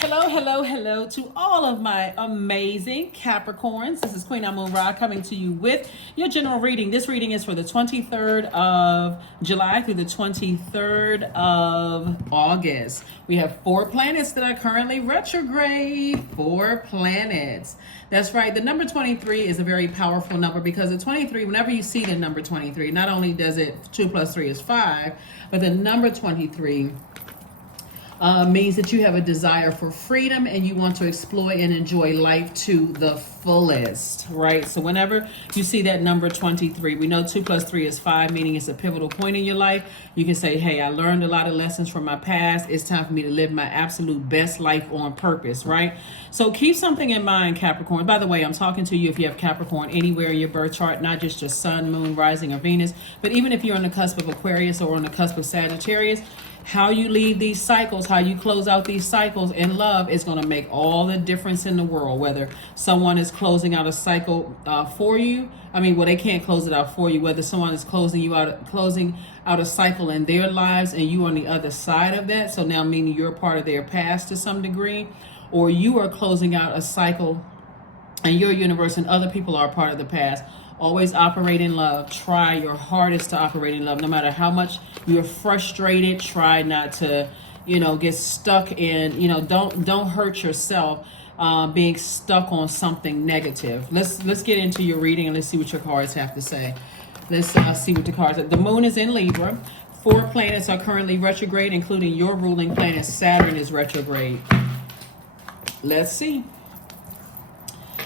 Hello, hello, hello to all of my amazing Capricorns. This is Queen Amun Ra coming to you with your general reading. This reading is for the 23rd of July through the 23rd of August. We have 4 planets that are currently retrograde. 4 planets. That's right. The number 23 is a very powerful number because the 23, whenever you see the number 23, not only does it 2 plus 3 is 5, but the number 23 means that you have a desire for freedom and you want to exploit and enjoy life to the fullest, right? So whenever you see that number 23, we know 2 plus 3 is 5, meaning it's a pivotal point in your life. You can say, hey, I learned a lot of lessons from my past. It's time for me to live my absolute best life on purpose, right? So keep something in mind, Capricorn. By the way, I'm talking to you if you have Capricorn anywhere in your birth chart, not just your sun, moon, rising, or Venus, but even if you're on the cusp of Aquarius or on the cusp of Sagittarius, how you leave these cycles, how you close out these cycles in love is going to make all the difference in the world. Whether someone is closing out a cycle for you, they can't close it out for you. Whether someone is closing out a cycle in their lives and you on the other side of that, so now meaning you're part of their past to some degree, or you are closing out a cycle in your universe and other people are part of the past. Always operate in love. Try your hardest to operate in love. No matter how much you're frustrated, try not to, get stuck in, don't hurt yourself being stuck on something negative. Let's get into your reading and let's see what your cards have to say. Let's see what the cards are. The moon is in Libra. 4 planets are currently retrograde, including your ruling planet Saturn is retrograde. Let's see.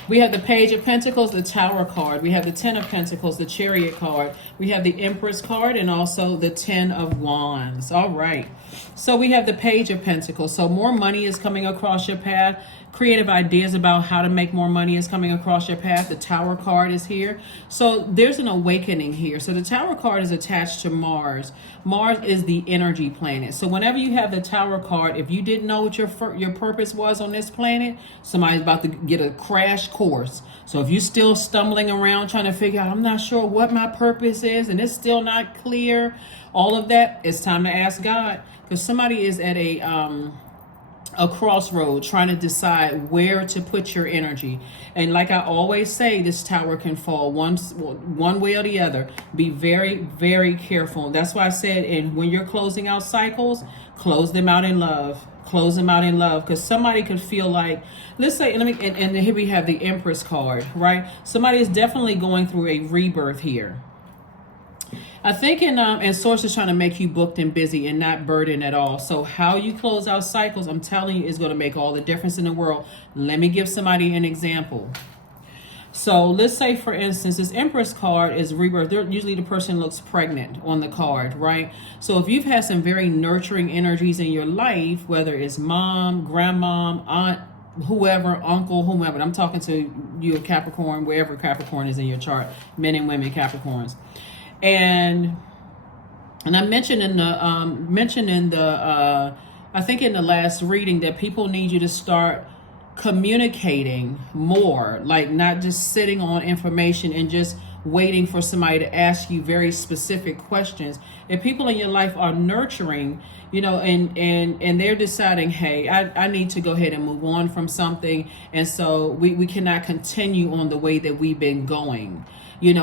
We have the Page of Pentacles, the Tower card. We have the 10 of Pentacles, the Chariot card. We have the Empress card and also the 10 of Wands. All right. So we have the Page of Pentacles. So more money is coming across your path. Creative ideas about how to make more money is coming across your path. The Tower card is here. So there's an awakening here. So the Tower card is attached to Mars. Mars is the energy planet. So whenever you have the Tower card, if you didn't know what your purpose was on this planet, somebody's about to get a crash course. So if you're still stumbling around trying to figure out, I'm not sure what my purpose is and it's still not clear, all of that, it's time to ask God. Because somebody is at a crossroad trying to decide where to put your energy. And like I always say, this tower can fall one way or the other. Be very, very careful. That's why I said, and when you're closing out cycles, close them out in love. Close them out in love, because somebody could feel like, let's say, and here we have the Empress card, right? Somebody is definitely going through a rebirth here. I think and source is trying to make you booked and busy and not burdened at all. So how you close out cycles, I'm telling you, is going to make all the difference in the world. Let me give somebody an example. So let's say, for instance, this Empress card is rebirth. Usually the person looks pregnant on the card, right? So if you've had some very nurturing energies in your life, whether it's mom, grandmom, aunt, whoever, uncle, whomever, I'm talking to you, Capricorn, wherever Capricorn is in your chart, men and women Capricorns. And I mentioned in the I think in the last reading that people need you to start communicating more, like not just sitting on information and just waiting for somebody to ask you very specific questions. If people in your life are nurturing, and they're deciding, hey, I need to go ahead and move on from something, and so we cannot continue on the way that we've been going.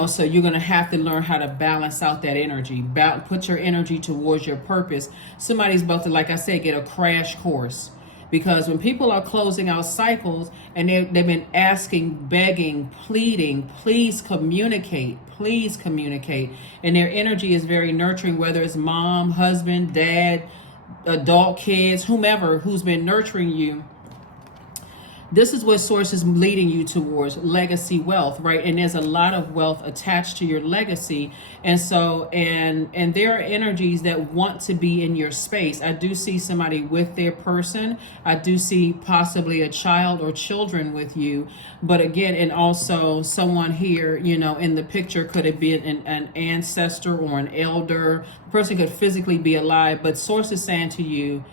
So you're going to have to learn how to balance out that energy. Put your energy towards your purpose. Somebody's about to, like I said, get a crash course. Because when people are closing out cycles and they've been asking, begging, pleading, please communicate, and their energy is very nurturing, whether it's mom, husband, dad, adult kids, whomever who's been nurturing you. This is what source is leading you towards, legacy wealth, right? And there's a lot of wealth attached to your legacy. And so, and there are energies that want to be in your space. I do see somebody with their person. I do see possibly a child or children with you. But again, and also someone here, in the picture, could it be an ancestor or an elder? The person could physically be alive, but source is saying to you,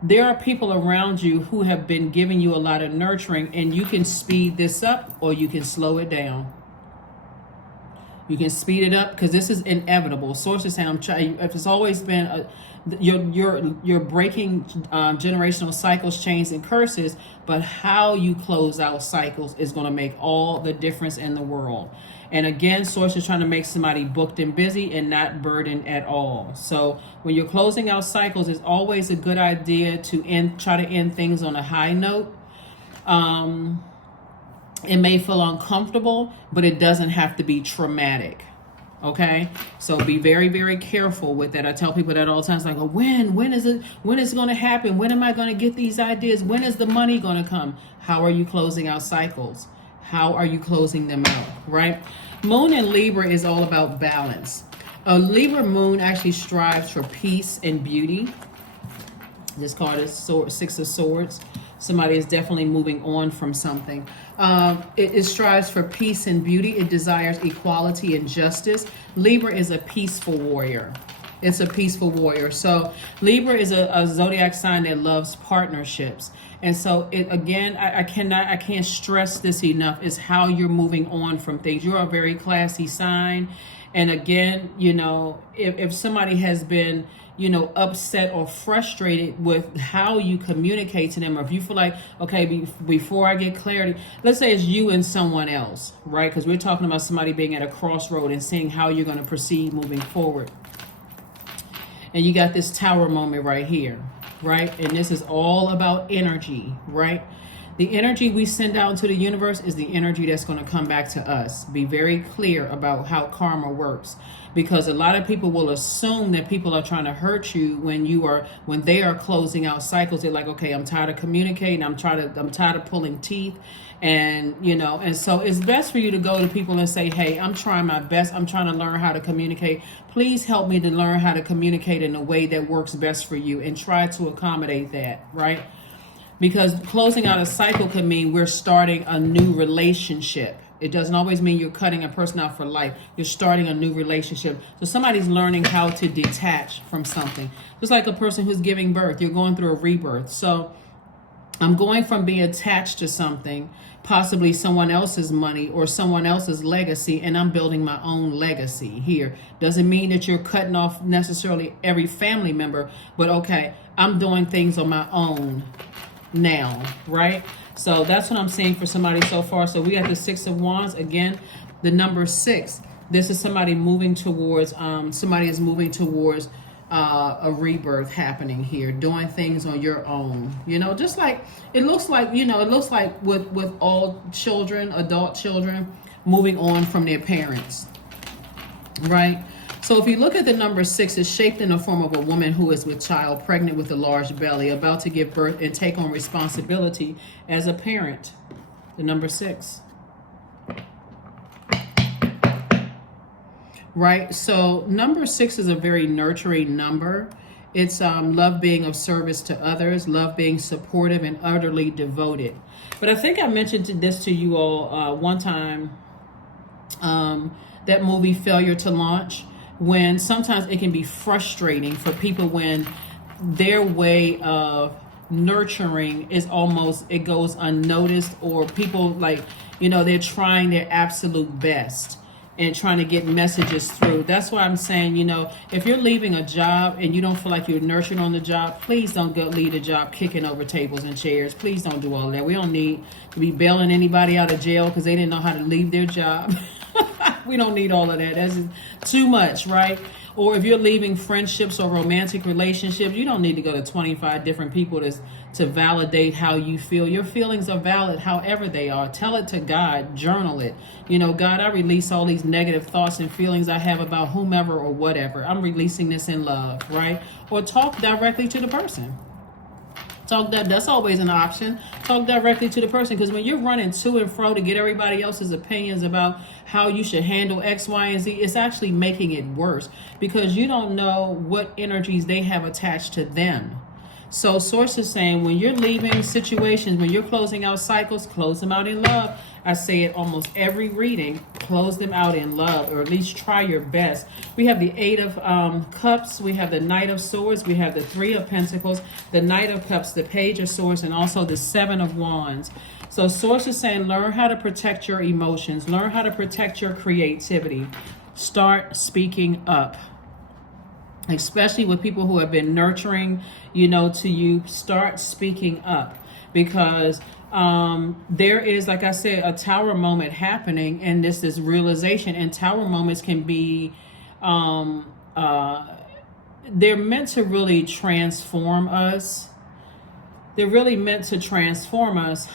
there are people around you who have been giving you a lot of nurturing, and you can speed this up or you can slow it down. You can speed it up because this is inevitable. Sources say I'm trying. If it's always been you're breaking generational cycles, chains, and curses, but how you close out cycles is going to make all the difference in the world. And again, source is trying to make somebody booked and busy and not burdened at all. So when you're closing out cycles, it's always a good idea to try to end things on a high note. It may feel uncomfortable, but it doesn't have to be traumatic. Okay, so be very, very careful with that. I tell people that all the time. It's like, oh, when is it going to happen? When am I going to get these ideas? When is the money going to come? How are you closing out cycles? How are you closing them out, right? Moon in Libra is all about balance. A Libra moon actually strives for peace and beauty. This card is Six of Swords. Somebody is definitely moving on from something. It strives for peace and beauty. It desires equality and justice. Libra is a peaceful warrior. It's a peaceful warrior. So Libra is a zodiac sign that loves partnerships. And so it, again, I can't stress this enough, is how you're moving on from things. You're a very classy sign. And again, you know, if somebody has been, you know, upset or frustrated with how you communicate to them, or if you feel like, okay, before I get clarity, let's say it's you and someone else, right? Because we're talking about somebody being at a crossroad and seeing how you're going to proceed moving forward. And you got this tower moment right here, right? And this is all about energy, right? The energy we send out into the universe is the energy that's going to come back to us. Be very clear about how karma works, because a lot of people will assume that people are trying to hurt you when they are closing out cycles. They're like, okay, I'm tired of communicating. I'm tired of pulling teeth. And, you know, and so it's best for you to go to people and say, hey, I'm trying my best. I'm trying to learn how to communicate. Please help me to learn how to communicate in a way that works best for you, and try to accommodate that, right? Because closing out a cycle can mean we're starting a new relationship. It doesn't always mean you're cutting a person out for life. You're starting a new relationship. So somebody's learning how to detach from something. Just like a person who's giving birth. You're going through a rebirth. So I'm going from being attached to something, possibly someone else's money or someone else's legacy, and I'm building my own legacy here. Doesn't mean that you're cutting off necessarily every family member, but okay, I'm doing things on my own now, right? So that's what I'm seeing for somebody so far. So we got the Six of Wands. Again, the number 6. This is somebody moving towards, a rebirth happening here, doing things on your own. You know, just like it looks like with all children, adult children, moving on from their parents, right? So if you look at the number 6, it's shaped in the form of a woman who is with child, pregnant with a large belly, about to give birth and take on responsibility as a parent. The number 6. Right? So number 6 is a very nurturing number. It's love being of service to others, love being supportive and utterly devoted. But I think I mentioned this to you all one time, that movie Failure to Launch, when sometimes it can be frustrating for people when their way of nurturing is almost, it goes unnoticed, or people like, you know, they're trying their absolute best and trying to get messages through. That's why I'm saying, you know, if you're leaving a job and you don't feel like you're nurtured on the job, please don't go leave the job kicking over tables and chairs. Please don't do all that. We don't need to be bailing anybody out of jail because they didn't know how to leave their job. We don't need all of that. That's too much, right? Or if you're leaving friendships or romantic relationships, you don't need to go to 25 different people to validate how you feel. Your feelings are valid however they are. Tell it to God. Journal it. You know, God, I release all these negative thoughts and feelings I have about whomever or whatever. I'm releasing this in love, right? Or talk directly to the person. That's always an option. Talk directly to the person, because when you're running to and fro to get everybody else's opinions about how you should handle X, Y, and Z, it's actually making it worse, because you don't know what energies they have attached to them. So source is saying when you're leaving situations, when you're closing out cycles, close them out in love. I say it almost every reading, close them out in love, or at least try your best. We have the 8 of Cups, we have the Knight of Swords, we have the 3 of Pentacles, the Knight of Cups, the Page of Swords, and also the 7 of Wands. So source is saying learn how to protect your emotions, learn how to protect your creativity. start speaking up, especially with people who have been nurturing, to you. Start speaking up, because there is, like I said, a tower moment happening, and this is realization. And tower moments can be, they're meant to really transform us. They're really meant to transform us.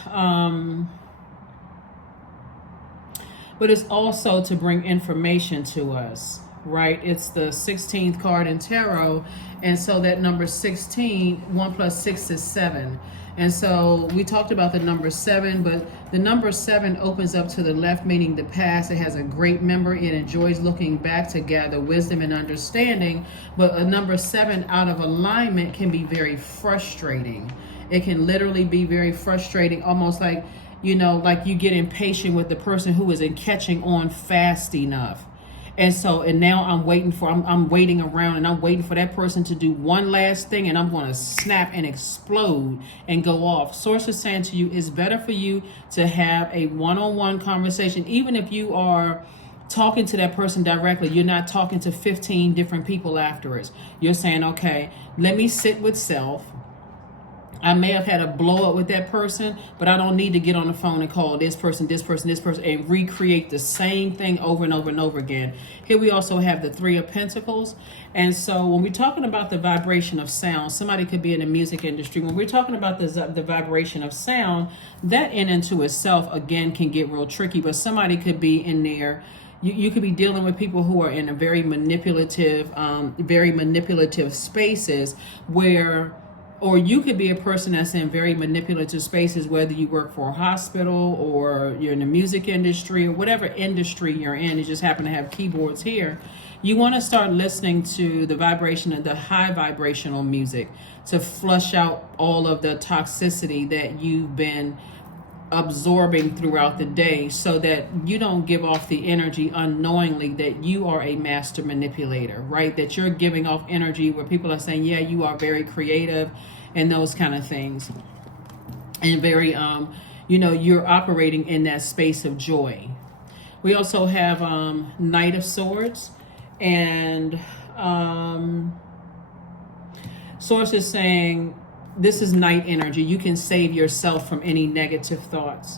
But it's also to bring information to us, right? It's the 16th card in tarot. And so that number 16, 1 plus 6 is 7. And so we talked about the number 7, but the number 7 opens up to the left, meaning the past. It has a great memory. It enjoys looking back to gather wisdom and understanding. But a number 7 out of alignment can be very frustrating. It can literally be very frustrating, almost like, like you get impatient with the person who isn't catching on fast enough. And now I'm waiting around, and I'm waiting for that person to do one last thing, and I'm going to snap and explode and go off. Source is saying to you, it's better for you to have a one-on-one conversation. Even if you are talking to that person directly, you're not talking to 15 different people afterwards. You're saying, okay, let me sit with self. I may have had a blow up with that person, but I don't need to get on the phone and call this person, and recreate the same thing over and over and over again. Here we also have the 3 of Pentacles. And so when we're talking about the vibration of sound, somebody could be in the music industry. When we're talking about the vibration of sound, that in and to itself, again, can get real tricky. But somebody could be in there. You could be dealing with people who are in a very manipulative spaces where... Or you could be a person that's in very manipulative spaces, whether you work for a hospital or you're in the music industry or whatever industry you're in. You just happen to have keyboards here. You want to start listening to the vibration of the high vibrational music to flush out all of the toxicity that you've been absorbing throughout the day, so that you don't give off the energy unknowingly that you are a master manipulator, right? That you're giving off energy where people are saying, yeah, you are very creative and those kind of things. And very, you're operating in that space of joy. We also have Knight of Swords, and Source is saying, this is night energy. You can save yourself from any negative thoughts.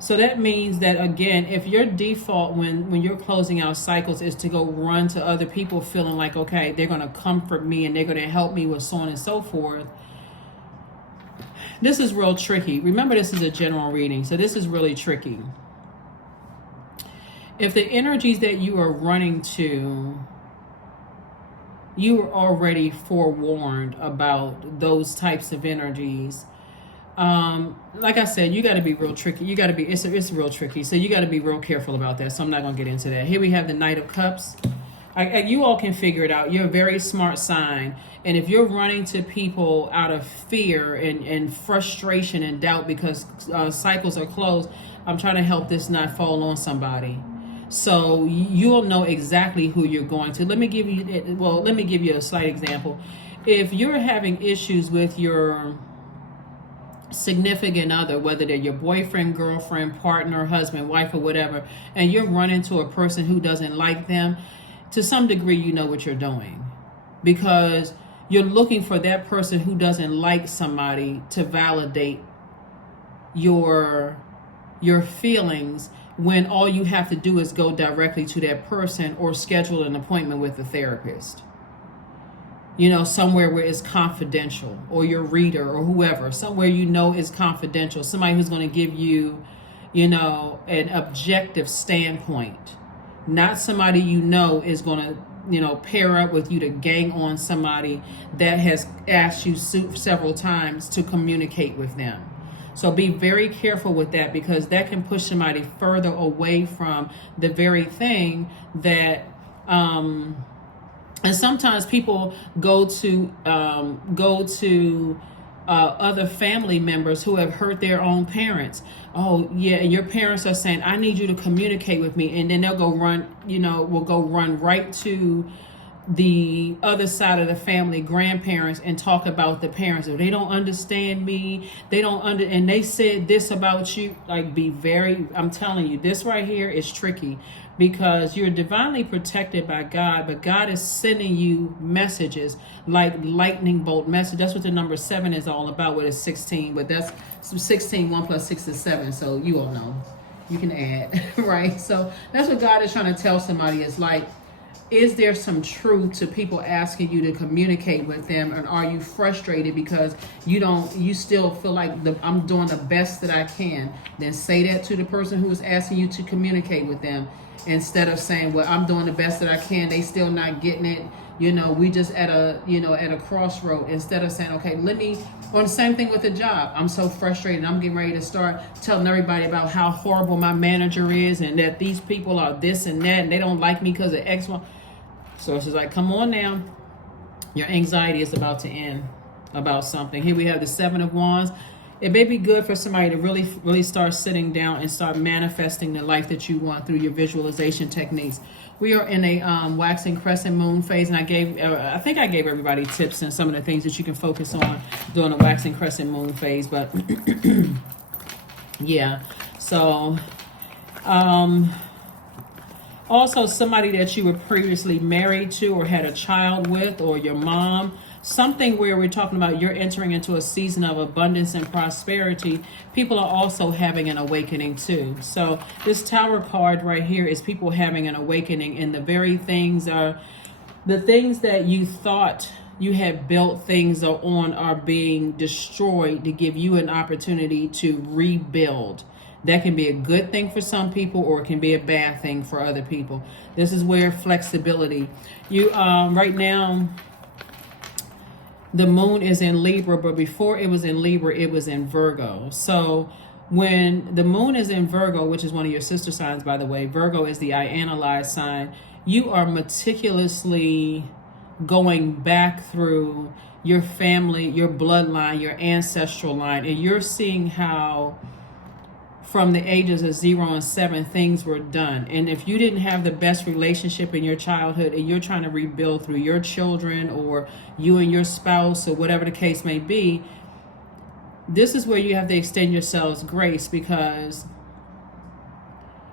So that means that, again, if your default when you're closing out cycles is to go run to other people feeling like, okay, they're going to comfort me and they're going to help me with so on and so forth, this is real tricky. Remember, this is a general reading, so this is really tricky. If the energies that you are running to, you are already forewarned about those types of energies. Like I said, you got to be real tricky. You got to be, it's real tricky. So you got to be real careful about that. So I'm not going to get into that. Here we have the Knight of Cups. You all can figure it out. You're a very smart sign. And if you're running to people out of fear and frustration and doubt because cycles are closed, I'm trying to help this not fall on somebody. So you'll know exactly who you're going to. Let me give you a slight example. If you're having issues with your significant other, whether they're your boyfriend, girlfriend, partner, husband, wife, or whatever, and you're running to a person who doesn't like them, to some degree you know what you're doing, because you're looking for that person who doesn't like somebody to validate your feelings, when all you have to do is go directly to that person or schedule an appointment with a therapist. Somewhere where it's confidential, or your reader or whoever, somewhere is confidential, somebody who's going to give you, an objective standpoint, not somebody is going to, pair up with you to gang on somebody that has asked you several times to communicate with them. So be very careful with that, because that can push somebody further away from the very thing that, and sometimes people go to other family members who have hurt their own parents. Oh yeah, and your parents are saying, I need you to communicate with me, and then they'll go run, will go run right to the other side of the family, grandparents, and talk about the parents. If they don't understand me, and they said this about you, like, be very, I'm telling you, this right here is tricky, because you're divinely protected by God, but God is sending you messages like lightning bolt message. That's what the number 7 is all about, with a 16, but that's 16, 1 plus 6 is 7. So you all know, you can add, right? So that's what God is trying to tell somebody. Is like, is there some truth to people asking you to communicate with them, and are you frustrated because you still feel like I'm doing the best that I can? Then say that to the person who is asking you to communicate with them, instead of saying, well, I'm doing the best that I can, they still not getting it. We just at a crossroad. Instead of saying, okay, or the same thing with the job. I'm so frustrated. I'm getting ready to start telling everybody about how horrible my manager is, and that these people are this and that, and they don't like me because of X, Y. So it's just like, come on now. Your anxiety is about to end about something. Here we have the 7 of Wands. It may be good for somebody to really, really start sitting down and start manifesting the life that you want through your visualization techniques. We are in a waxing crescent moon phase, and I think I gave everybody tips and some of the things that you can focus on during the waxing crescent moon phase. But yeah, so also somebody that you were previously married to or had a child with, or your mom. Something where we're talking about you're entering into a season of abundance and prosperity. People are also having an awakening too. So this Tower card right here is people having an awakening, and the very things are the things that you thought you had built things on are being destroyed to give you an opportunity to rebuild. That can be a good thing for some people, or it can be a bad thing for other people. This is where flexibility. You right now, the moon is in Libra, but before it was in Libra, it was in Virgo. So when the moon is in Virgo, which is one of your sister signs, by the way, Virgo is the I analyze sign, you are meticulously going back through your family, your bloodline, your ancestral line, and you're seeing how from the ages of 0 and 7 things were done. And if you didn't have the best relationship in your childhood, and you're trying to rebuild through your children, or you and your spouse, or whatever the case may be, this is where you have to extend yourselves grace, because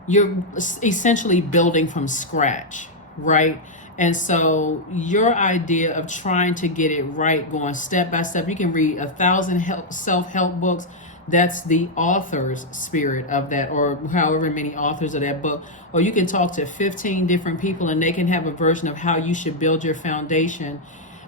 you're essentially building from scratch, right? And so your idea of trying to get it right, going step by step, you can read 1,000 self-help books. That's the author's spirit of that, or however many authors of that book. Or you can talk to 15 different people, and they can have a version of how you should build your foundation.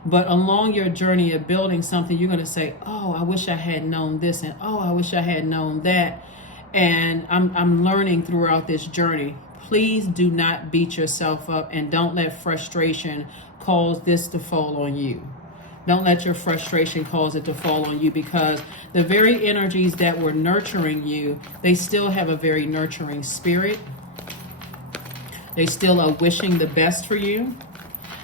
But along your journey of building something, you're going to say, oh, I wish I had known this, and oh, I wish I had known that. And I'm learning throughout this journey. Please do not beat yourself up, and don't let frustration cause this to fall on you. Don't let your frustration cause it to fall on you, because the very energies that were nurturing you, they still have a very nurturing spirit. They still are wishing the best for you.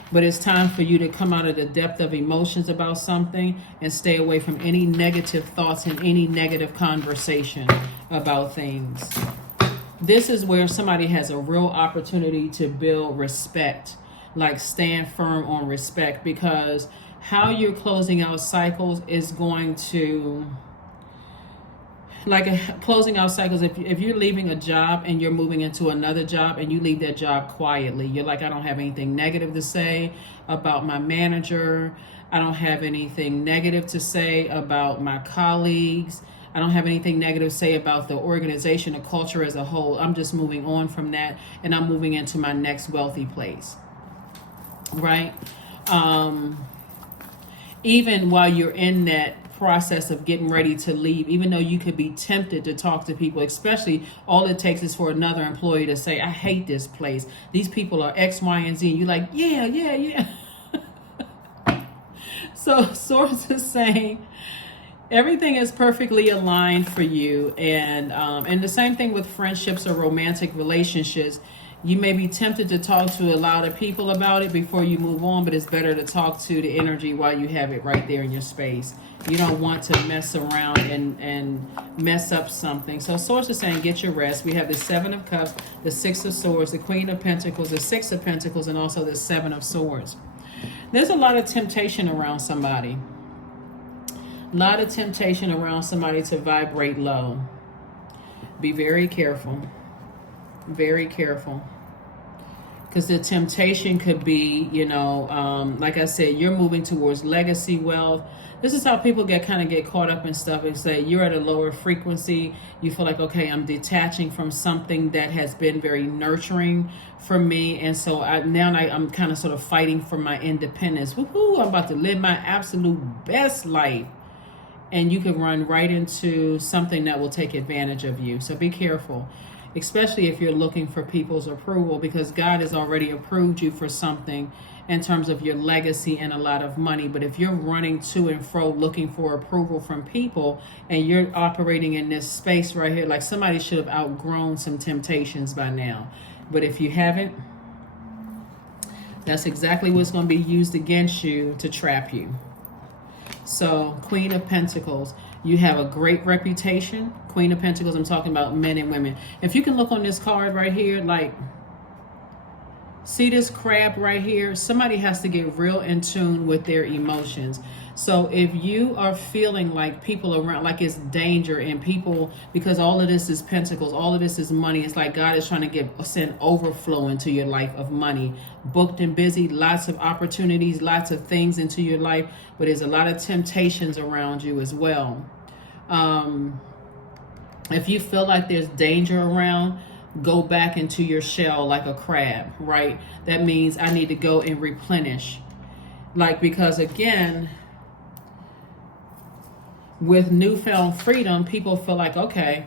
But it's time for you to come out of the depth of emotions about something and stay away from any negative thoughts and any negative conversation about things. This is where somebody has a real opportunity to build respect, like stand firm on respect, because how you're closing out cycles is going to, closing out cycles, if you're leaving a job and you're moving into another job, and you leave that job quietly, you're like, I don't have anything negative to say about my manager. I don't have anything negative to say about my colleagues. I don't have anything negative to say about the organization, the culture as a whole. I'm just moving on from that, and I'm moving into my next wealthy place, right? Even while you're in that process of getting ready to leave, even though you could be tempted to talk to people, especially all it takes is for another employee to say, I hate this place. These people are X, Y, and Z. And you're like, yeah. So Source is saying everything is perfectly aligned for you. And the same thing with friendships or romantic relationships. You may be tempted to talk to a lot of people about it before you move on, but it's better to talk to the energy while you have it right there in your space. You don't want to mess around and mess up something. So Source is saying, get your rest. We have the 7 of Cups, the 6 of Swords, the Queen of Pentacles, the 6 of Pentacles, and also the 7 of Swords. There's a lot of temptation around somebody. A lot of temptation around somebody to vibrate low. Be very careful. Very careful. Because the temptation could be, like I said, you're moving towards legacy wealth. This is how people get caught up in stuff and say you're at a lower frequency. You feel like, okay, I'm detaching from something that has been very nurturing for me. And so I'm kind of sort of fighting for my independence. Woohoo, I'm about to live my absolute best life. And you can run right into something that will take advantage of you. So be careful. Especially if you're looking for people's approval, because God has already approved you for something in terms of your legacy and a lot of money. But if you're running to and fro looking for approval from people and you're operating in this space right here, like somebody should have outgrown some temptations by now. But if you haven't, that's exactly what's going to be used against you to trap you. So, Queen of Pentacles, you have a great reputation. Queen of Pentacles, I'm talking about men and women. If you can look on this card right here, like, see this crab right here? Somebody has to get real in tune with their emotions. So if you are feeling like people around, like it's danger and people, because all of this is pentacles, all of this is money. It's like God is trying to send overflow into your life of money. Booked and busy, lots of opportunities, lots of things into your life, but there's a lot of temptations around you as well. If you feel like there's danger around, go back into your shell like a crab, right? That means I need to go and replenish. Like, because again, with newfound freedom, people feel like, okay,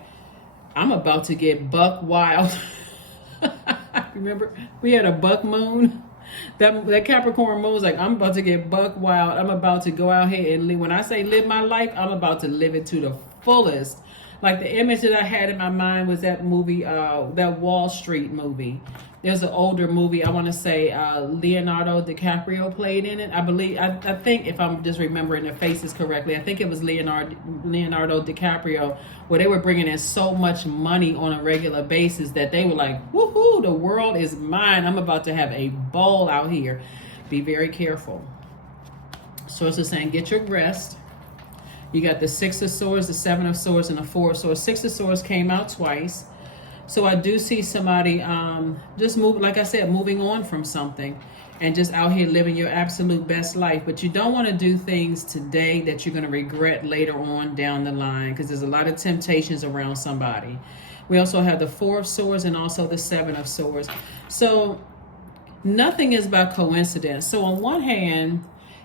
I'm about to get buck wild. Remember, we had a buck moon. That Capricorn moon was like, I'm about to get buck wild. I'm about to go out here and live. When I say live my life, I'm about to live it to the fullest. Like the image that I had in my mind was that movie, that Wall Street movie. There's an older movie, I want to say Leonardo DiCaprio played in it. I think if I'm just remembering the faces correctly, I think it was Leonardo DiCaprio, where they were bringing in so much money on a regular basis that they were like, woohoo, the world is mine. I'm about to have a ball out here. Be very careful. Source is saying, get your rest. You got the Six of Swords, the Seven of Swords, and the Four of Swords. Six of Swords came out twice. So I do see somebody just like I said, moving on from something and just out here living your absolute best life. But you don't want to do things today that you're going to regret later on down the line, because there's a lot of temptations around somebody. We also have the Four of Swords and also the Seven of Swords. So nothing is by coincidence. So on one hand,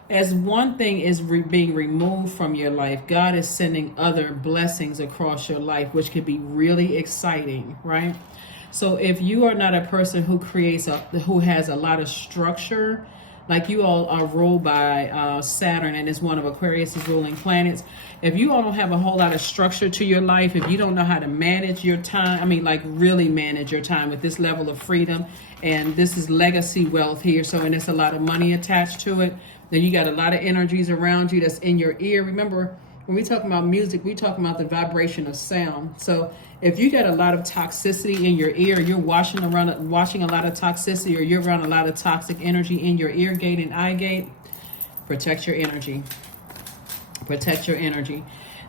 as one thing is being removed from your life, God is sending other blessings across your life, which could be really exciting, right? So if you are not a person who who has a lot of structure, like you all are ruled by Saturn, and it's one of Aquarius's ruling planets. If you all don't have a whole lot of structure to your life, if you don't know how to manage your time, like really manage your time with this level of freedom, and this is legacy wealth here, so and there's a lot of money attached to it, then you got a lot of energies around you that's in your ear. Remember, when we talk about music, we talk about the vibration of sound. So if you got a lot of toxicity in your ear, you're washing a lot of toxicity, or you're around a lot of toxic energy in your ear gate and eye gate, protect your energy. Protect your energy.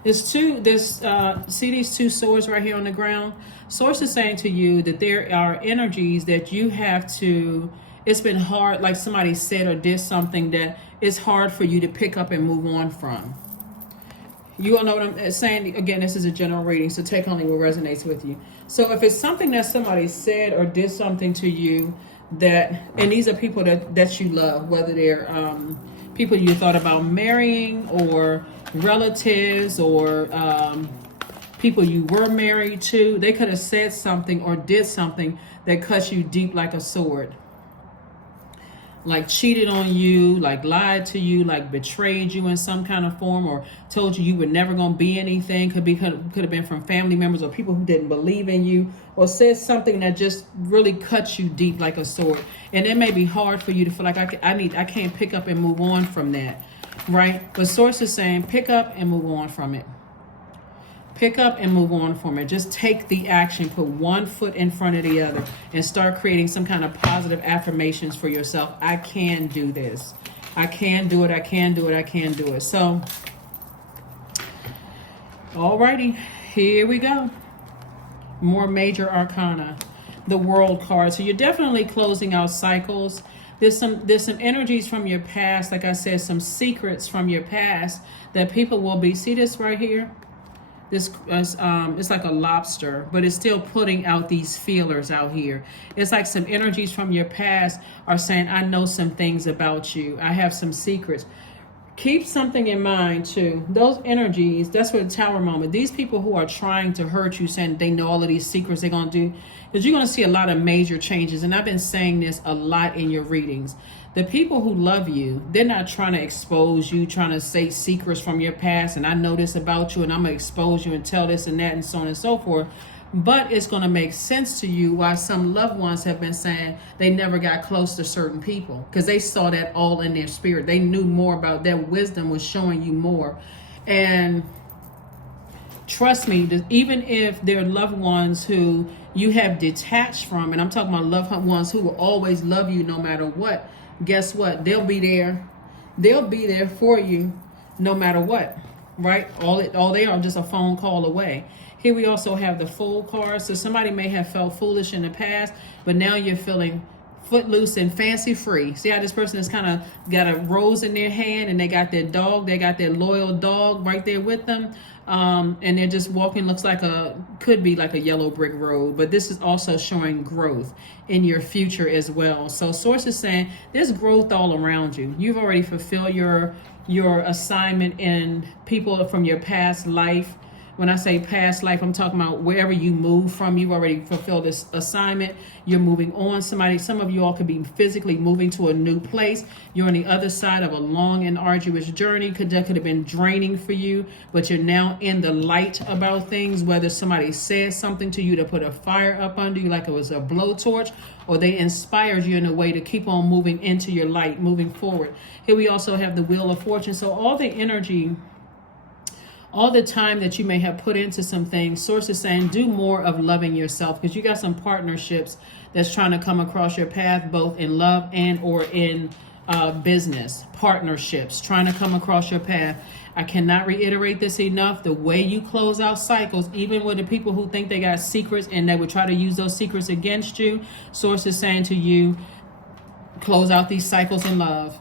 See these two swords right here on the ground? Source is saying to you that there are energies that you have to, it's been hard, like somebody said or did something that it's hard for you to pick up and move on from. You all know what I'm saying? Again, this is a general reading, so take only what resonates with you. So if it's something that somebody said or did something to you that, and these are people that you love, whether they're people you thought about marrying, or relatives, or people you were married to, they could have said something or did something that cut you deep like a sword. Like cheated on you, like lied to you, like betrayed you in some kind of form, or told you were never going to be anything. Could have been from family members or people who didn't believe in you, or said something that just really cut you deep like a sword. And it may be hard for you to feel like I can't pick up and move on from that, right? But Source is saying pick up and move on from it. Pick up and move on from it. Just take the action, put one foot in front of the other, and start creating some kind of positive affirmations for yourself. I can do this. I can do it. I can do it. I can do it. So, alrighty, here we go. More major arcana, the World card. So you're definitely closing out cycles. There's some energies from your past. Like I said, some secrets from your past that people will be. See this right here? This it's like a lobster, but it's still putting out these feelers out here. It's like some energies from your past are saying, I know some things about you. I have some secrets. Keep something in mind too. Those energies, that's what the Tower moment. These people who are trying to hurt you, saying they know all of these secrets they're going to do, because you're going to see a lot of major changes. And I've been saying this a lot in your readings. The people who love you, they're not trying to expose you, trying to say secrets from your past. And I know this about you and I'm going to expose you and tell this and that and so on and so forth. But it's going to make sense to you why some loved ones have been saying they never got close to certain people, because they saw that all in their spirit. They knew more about that. Wisdom was showing you more. And trust me, even if they're loved ones who you have detached from, and I'm talking about loved ones who will always love you no matter what, guess what? They'll be there. They'll be there for you no matter what, right? All they are just a phone call away. Here we also have the Fool card. So somebody may have felt foolish in the past, but now you're feeling footloose and fancy free. See how this person has kind of got a rose in their hand and they got their dog. They got their loyal dog right there with them. And they're just walking, looks like could be like a yellow brick road, but this is also showing growth in your future as well. So Source is saying there's growth all around you. You've already fulfilled your assignment in people from your past life. When I say past life, I'm talking about wherever you move from. You've already fulfilled this assignment. You're moving on. Some of you all could be physically moving to a new place. You're on the other side of a long and arduous journey. That could have been draining for you, but you're now in the light about things. Whether somebody said something to you to put a fire up under you like it was a blowtorch, or they inspired you in a way to keep on moving into your light, moving forward. Here we also have the Wheel of Fortune. So all the energy, all the time that you may have put into some things, Source is saying do more of loving yourself, because you got some partnerships that's trying to come across your path, both in love and or in business. Partnerships trying to come across your path. I cannot reiterate this enough. The way you close out cycles, even with the people who think they got secrets and they would try to use those secrets against you, Source is saying to you, close out these cycles in love.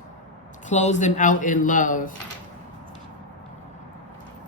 Close them out in love.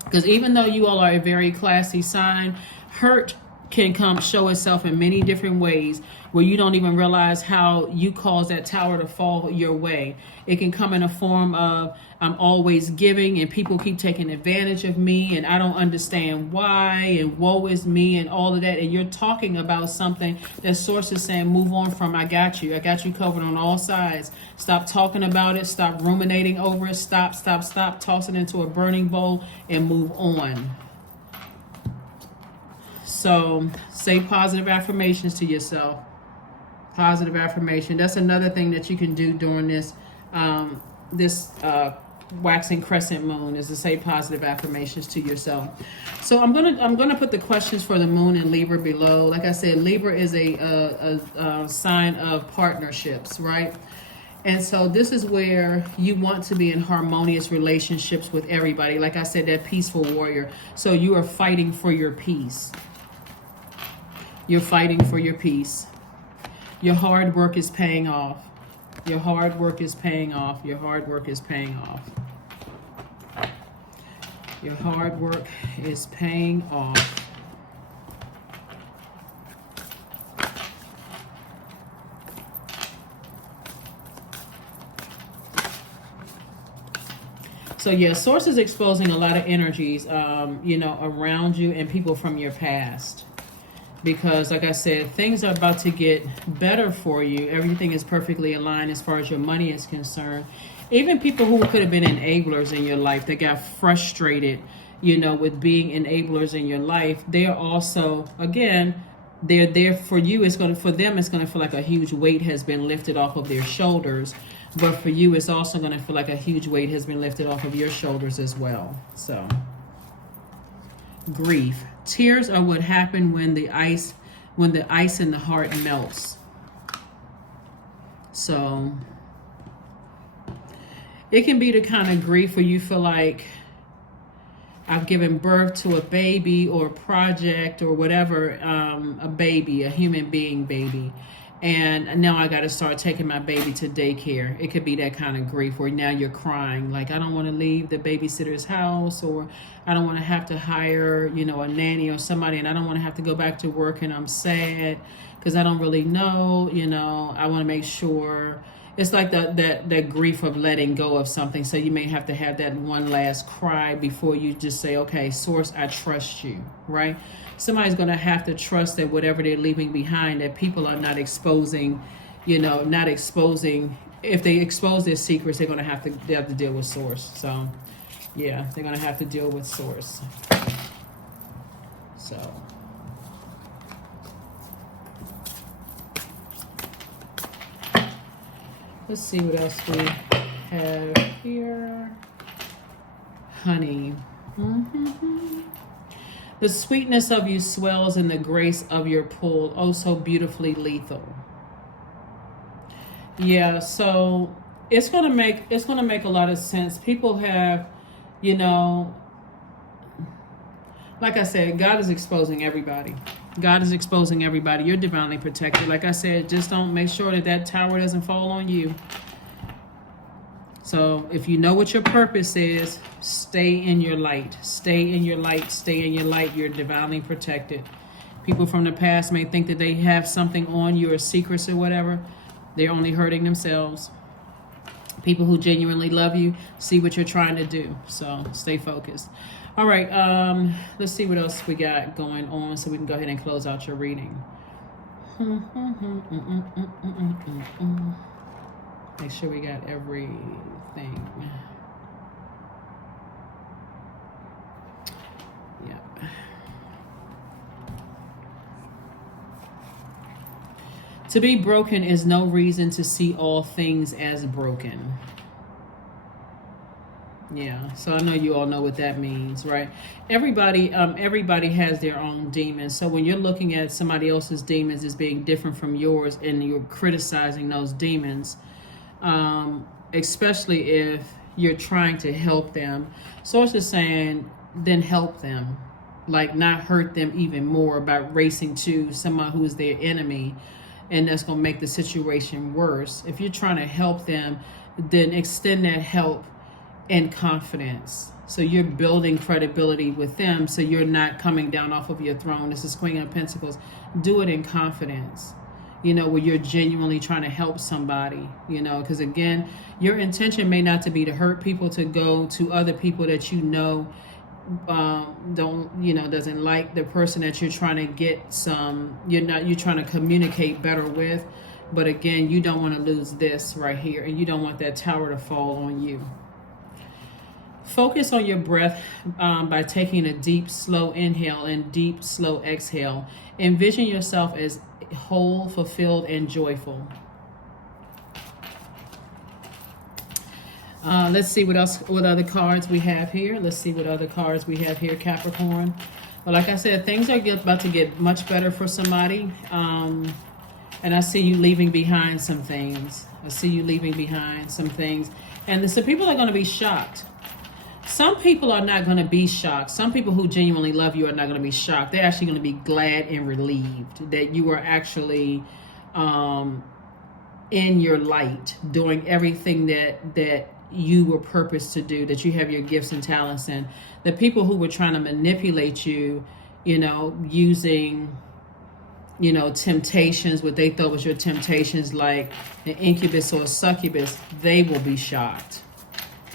Because even though you all are a very classy sign, hurt can show itself in many different ways where you don't even realize how you cause that tower to fall your way. It can come in a form of I'm always giving and people keep taking advantage of me and I don't understand why and woe is me and all of that. And you're talking about something that Source is saying move on from. I got you covered on all sides. Stop talking about it. Stop ruminating over it. Stop. Toss it into a burning bowl and move on. So say positive affirmations to yourself. Positive affirmation. That's another thing that you can do during this waxing crescent moon, is to say positive affirmations to yourself. So I'm gonna put the questions for the moon and Libra below. Like I said, Libra is a sign of partnerships, right? And so this is where you want to be in harmonious relationships with everybody. Like I said, that peaceful warrior. So you are fighting for your peace. You're fighting for your peace. Your hard work is paying off. Your hard work is paying off. Your hard work is paying off. Your hard work is paying off. So yeah, Source is exposing a lot of energies, around you and people from your past. Because like I said, things are about to get better for you. Everything is perfectly aligned as far as your money is concerned. Even people who could have been enablers in your life that got frustrated, with being enablers in your life, they are also, again, they're there for you. For them, it's going to feel like a huge weight has been lifted off of their shoulders. But for you, it's also going to feel like a huge weight has been lifted off of your shoulders as well. So, grief. Tears are what happen when the ice in the heart melts. So, It can be the kind of grief where you feel like I've given birth to a baby or a project or whatever, a baby, a human being baby. And now I got to start taking my baby to daycare. It could be that kind of grief where now you're crying. Like, I don't want to leave the babysitter's house, or I don't want to have to hire, a nanny or somebody, and I don't want to have to go back to work, and I'm sad because I don't really know, I want to make sure. It's like that grief of letting go of something. So you may have to have that one last cry before you just say, okay, source, I trust you, right? Somebody's going to have to trust that whatever they're leaving behind, that people are not exposing, if they expose their secrets, they have to deal with source. So yeah, they're going to have to deal with source. So let's see what else we have here. Honey. The sweetness of you swells in the grace of your pull, oh so beautifully lethal. Yeah, so it's gonna make a lot of sense. People have, like I said, God is exposing everybody. God is exposing everybody. You're divinely protected. Like I said, just don't make sure that tower doesn't fall on you. So if you know what your purpose is, stay in your light. Stay in your light. Stay in your light. You're divinely protected. People from the past may think that they have something on you or secrets or whatever. They're only hurting themselves. People who genuinely love you see what you're trying to do. So stay focused. All right, let's see what else we got going on so we can go ahead and close out your reading. Make sure we got everything. Yeah. To be broken is no reason to see all things as broken. Yeah, so I know you all know what that means, right? Everybody has their own demons. So when you're looking at somebody else's demons as being different from yours and you're criticizing those demons, especially if you're trying to help them, so it's just saying, then help them, like not hurt them even more by racing to someone who's their enemy, and that's going to make the situation worse. If you're trying to help them, then extend that help in confidence. So you're building credibility with them, so you're not coming down off of your throne. This is Queen of Pentacles. Do it in confidence, where you're genuinely trying to help somebody, because again, your intention may not to be to hurt people, to go to other people that doesn't like the person that you're trying to get you're trying to communicate better with. But again, you don't want to lose this right here, and you don't want that tower to fall on you. Focus on your breath by taking a deep, slow inhale and deep, slow exhale. Envision yourself as whole, fulfilled, and joyful. Let's see what other cards we have here. Let's see what other cards we have here, Capricorn. Well, like I said, things are about to get much better for somebody. And I see you leaving behind some things. And so people are going to be shocked. Some people are not going to be shocked. Some people who genuinely love you are not going to be shocked. They're actually going to be glad and relieved that you are actually in your light, doing everything that you were purposed to do, that you have your gifts and talents in. The people who were trying to manipulate you, using, temptations, what they thought was your temptations, like an incubus or a succubus, they will be shocked.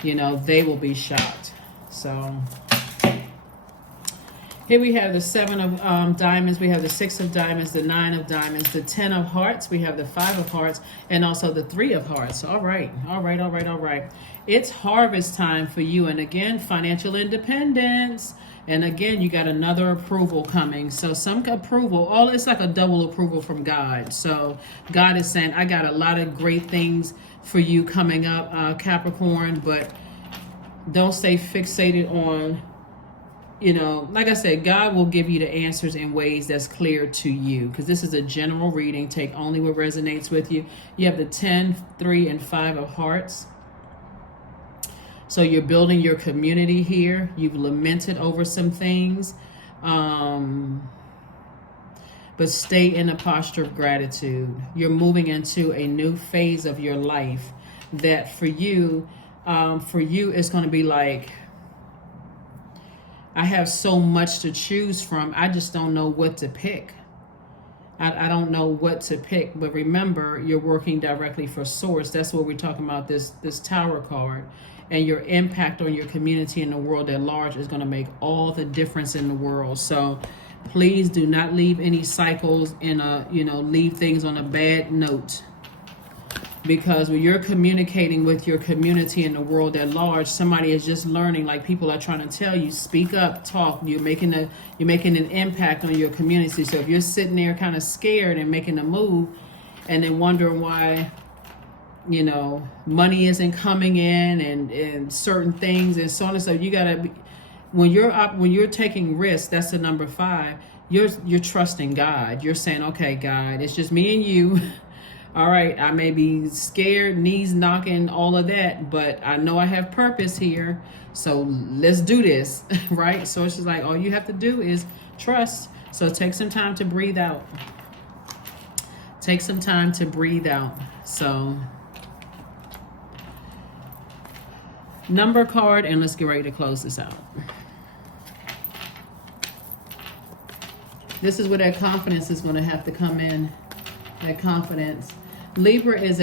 They will be shocked. So here we have the 7 of diamonds. We have the 6 of diamonds, the 9 of diamonds, the 10 of hearts. We have the 5 of hearts, and also the 3 of hearts. All right. It's harvest time for you. And again, financial independence. And again, you got another approval coming. So some approval, it's like a double approval from God. So God is saying, I got a lot of great things for you coming up, Capricorn, but don't stay fixated on, like I said, God will give you the answers in ways that's clear to you, because this is a general reading. Take only what resonates with you. You have the 10, 3, and 5 of hearts. So you're building your community here. You've lamented over some things. But stay in a posture of gratitude. You're moving into a new phase of your life that for you it's going to be like, I have so much to choose from. I just don't know what to pick. I don't know what to pick. But remember, you're working directly for source. That's what we're talking about, this Tower card. And your impact on your community and the world at large is going to make all the difference in the world. So please do not leave any cycles in leave things on a bad note. Because when you're communicating with your community and the world at large, somebody is just learning, like people are trying to tell you, speak up, talk. You're making an impact on your community. So if you're sitting there kind of scared and making a move and then wondering why, money isn't coming in and certain things and so on and so, you gotta be, when you're taking risks, that's the number 5. You're trusting God. You're saying, okay, God, it's just me and you. All right, I may be scared, knees knocking, all of that, but I know I have purpose here. So let's do this, right? So it's just like, all you have to do is trust. So take some time to breathe out. Take some time to breathe out. So number card, and let's get ready to close this out. This is where that confidence is going to have to come in. That confidence. Libra is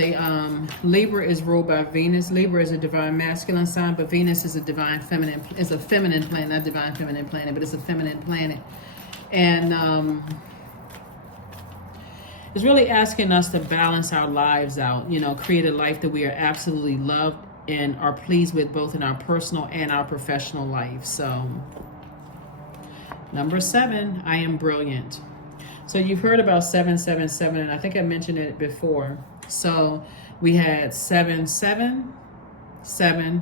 ruled by Venus. Libra is a divine masculine sign, but Venus is a divine feminine. It's a feminine planet, not divine feminine planet, but it's a feminine planet. And it's really asking us to balance our lives out. Create a life that we are absolutely loved and are pleased with, both in our personal and our professional life. So, number 7, I am brilliant. So you've heard about 777, and I think I mentioned it before. So we had 777,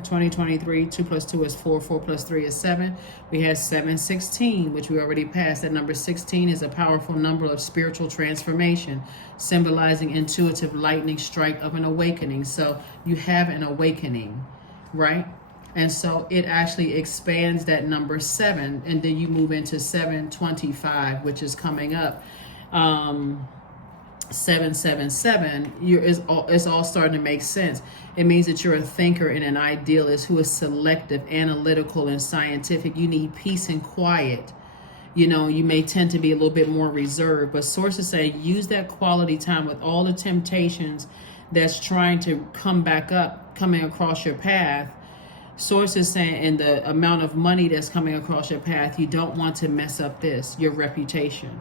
2023, 2 plus 2 is 4, 4 plus 3 is 7. We had 716, which we already passed. That number 16 is a powerful number of spiritual transformation, symbolizing intuitive lightning strike of an awakening. So you have an awakening, right? And so it actually expands that number 7, and then you move into 725, which is coming up. 777, it's all starting to make sense. It means that you're a thinker and an idealist who is selective, analytical, and scientific. You need peace and quiet. You may tend to be a little bit more reserved, but sources say use that quality time with all the temptations that's trying to come back up, coming across your path. Sources saying, in the amount of money that's coming across your path, you don't want to mess up your reputation.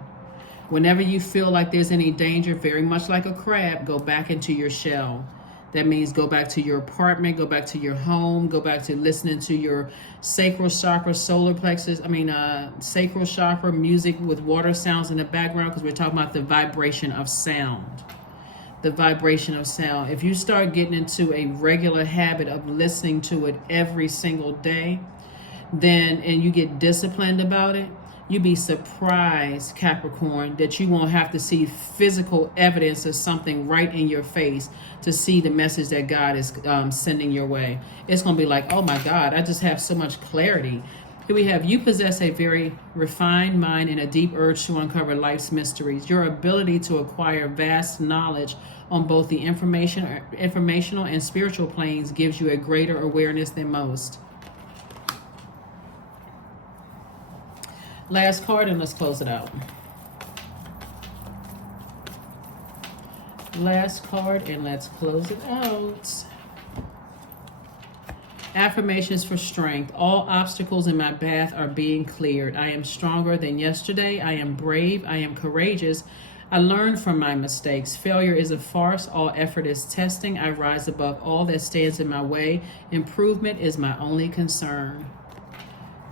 Whenever you feel like there's any danger, very much like a crab, go back into your shell. That means go back to your apartment, go back to your home, go back to listening to your sacral chakra, solar plexus, sacral chakra, music with water sounds in the background, because we're talking about the vibration of sound. The vibration of sound. If you start getting into a regular habit of listening to it every single day, and you get disciplined about it, you'd be surprised, Capricorn, that you won't have to see physical evidence of something right in your face to see the message that God is sending your way. It's going to be like, oh my God, I just have so much clarity. Here we have, you possess a very refined mind and a deep urge to uncover life's mysteries. Your ability to acquire vast knowledge on both the informational and spiritual planes gives you a greater awareness than most. Last card, and let's close it out. Last card, and let's close it out. Affirmations for strength. All obstacles in my path are being cleared. I am stronger than yesterday. I am brave. I am courageous. I learn from my mistakes. Failure is a farce. All effort is testing. I rise above all that stands in my way. Improvement is my only concern.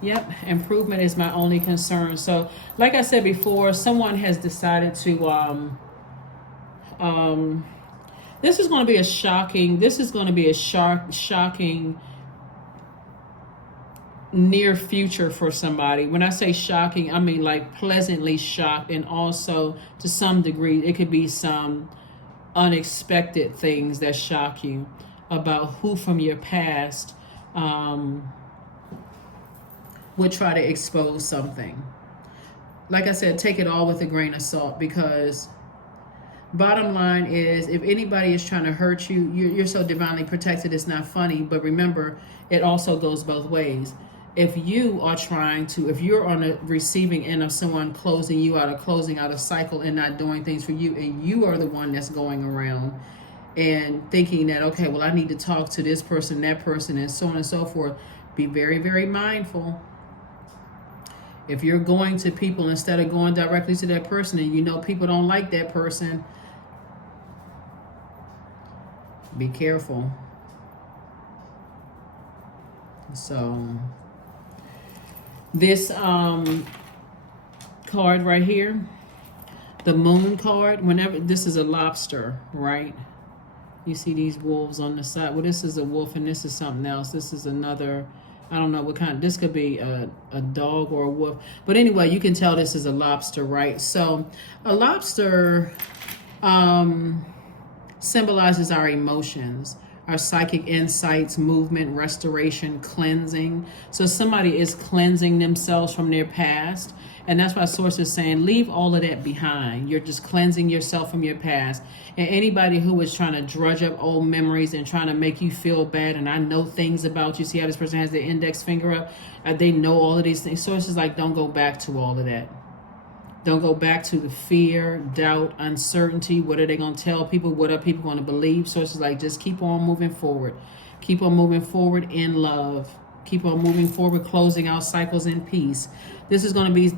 Yep, improvement is my only concern. So, like I said before, someone has decided to this is going to be a shocking near future for somebody. When I say shocking, I mean like pleasantly shocked, and also to some degree it could be some unexpected things that shock you about who from your past would try to expose something. Like I said, take it all with a grain of salt, because bottom line is, if anybody is trying to hurt you, you're so divinely protected, it's not funny. But remember, it also goes both ways. If you are trying to, if you're on the receiving end of someone closing you out or closing out a cycle and not doing things for you, and you are the one that's going around and thinking that, okay, well, I need to talk to this person, that person, and so on and so forth, be very, very mindful. If you're going to people instead of going directly to that person, and you know people don't like that person, be careful. So this card right here, the moon card, whenever, this is a lobster, right? You see these wolves on the side. Well, this is a wolf and this is something else. This is another, I don't know what kind. This could be a dog or a wolf. But anyway, you can tell this is a lobster, right? So a lobster symbolizes our emotions, our psychic insights, movement, restoration, cleansing. So somebody is cleansing themselves from their past. And that's why Source is saying, leave all of that behind. You're just cleansing yourself from your past. And anybody who is trying to drudge up old memories and trying to make you feel bad, and I know things about you, see how this person has their index finger up? They know all of these things. Source is like, don't go back to all of that. Don't go back to the fear, doubt, uncertainty. What are they going to tell people? What are people going to believe? Source is like, just keep on moving forward. Keep on moving forward in love. Keep on moving forward, closing out cycles in peace. This is going to be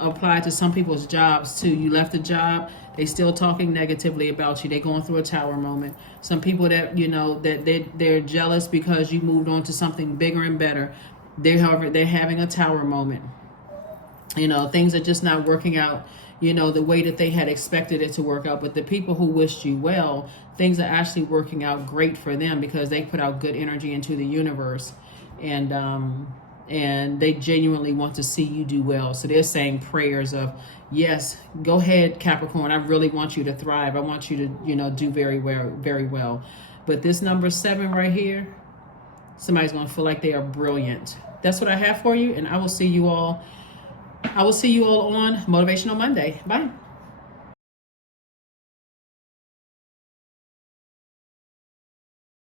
applied to some people's jobs too. You left a job, they still talking negatively about you. They're going through a tower moment. Some people that, you know, that they're jealous because you moved on to something bigger and better. They're having a tower moment. You know, things are just not working out, you know, the way that they had expected it to work out. But the people who wished you well, things are actually working out great for them because they put out good energy into the universe. And they genuinely want to see you do well. So they're saying prayers of, yes, go ahead, Capricorn. I really want you to thrive. I want you to, you know, do very well, very well. But this number 7 right here, somebody's going to feel like they are brilliant. That's what I have for you. And I will see you all on Motivational Monday. Bye.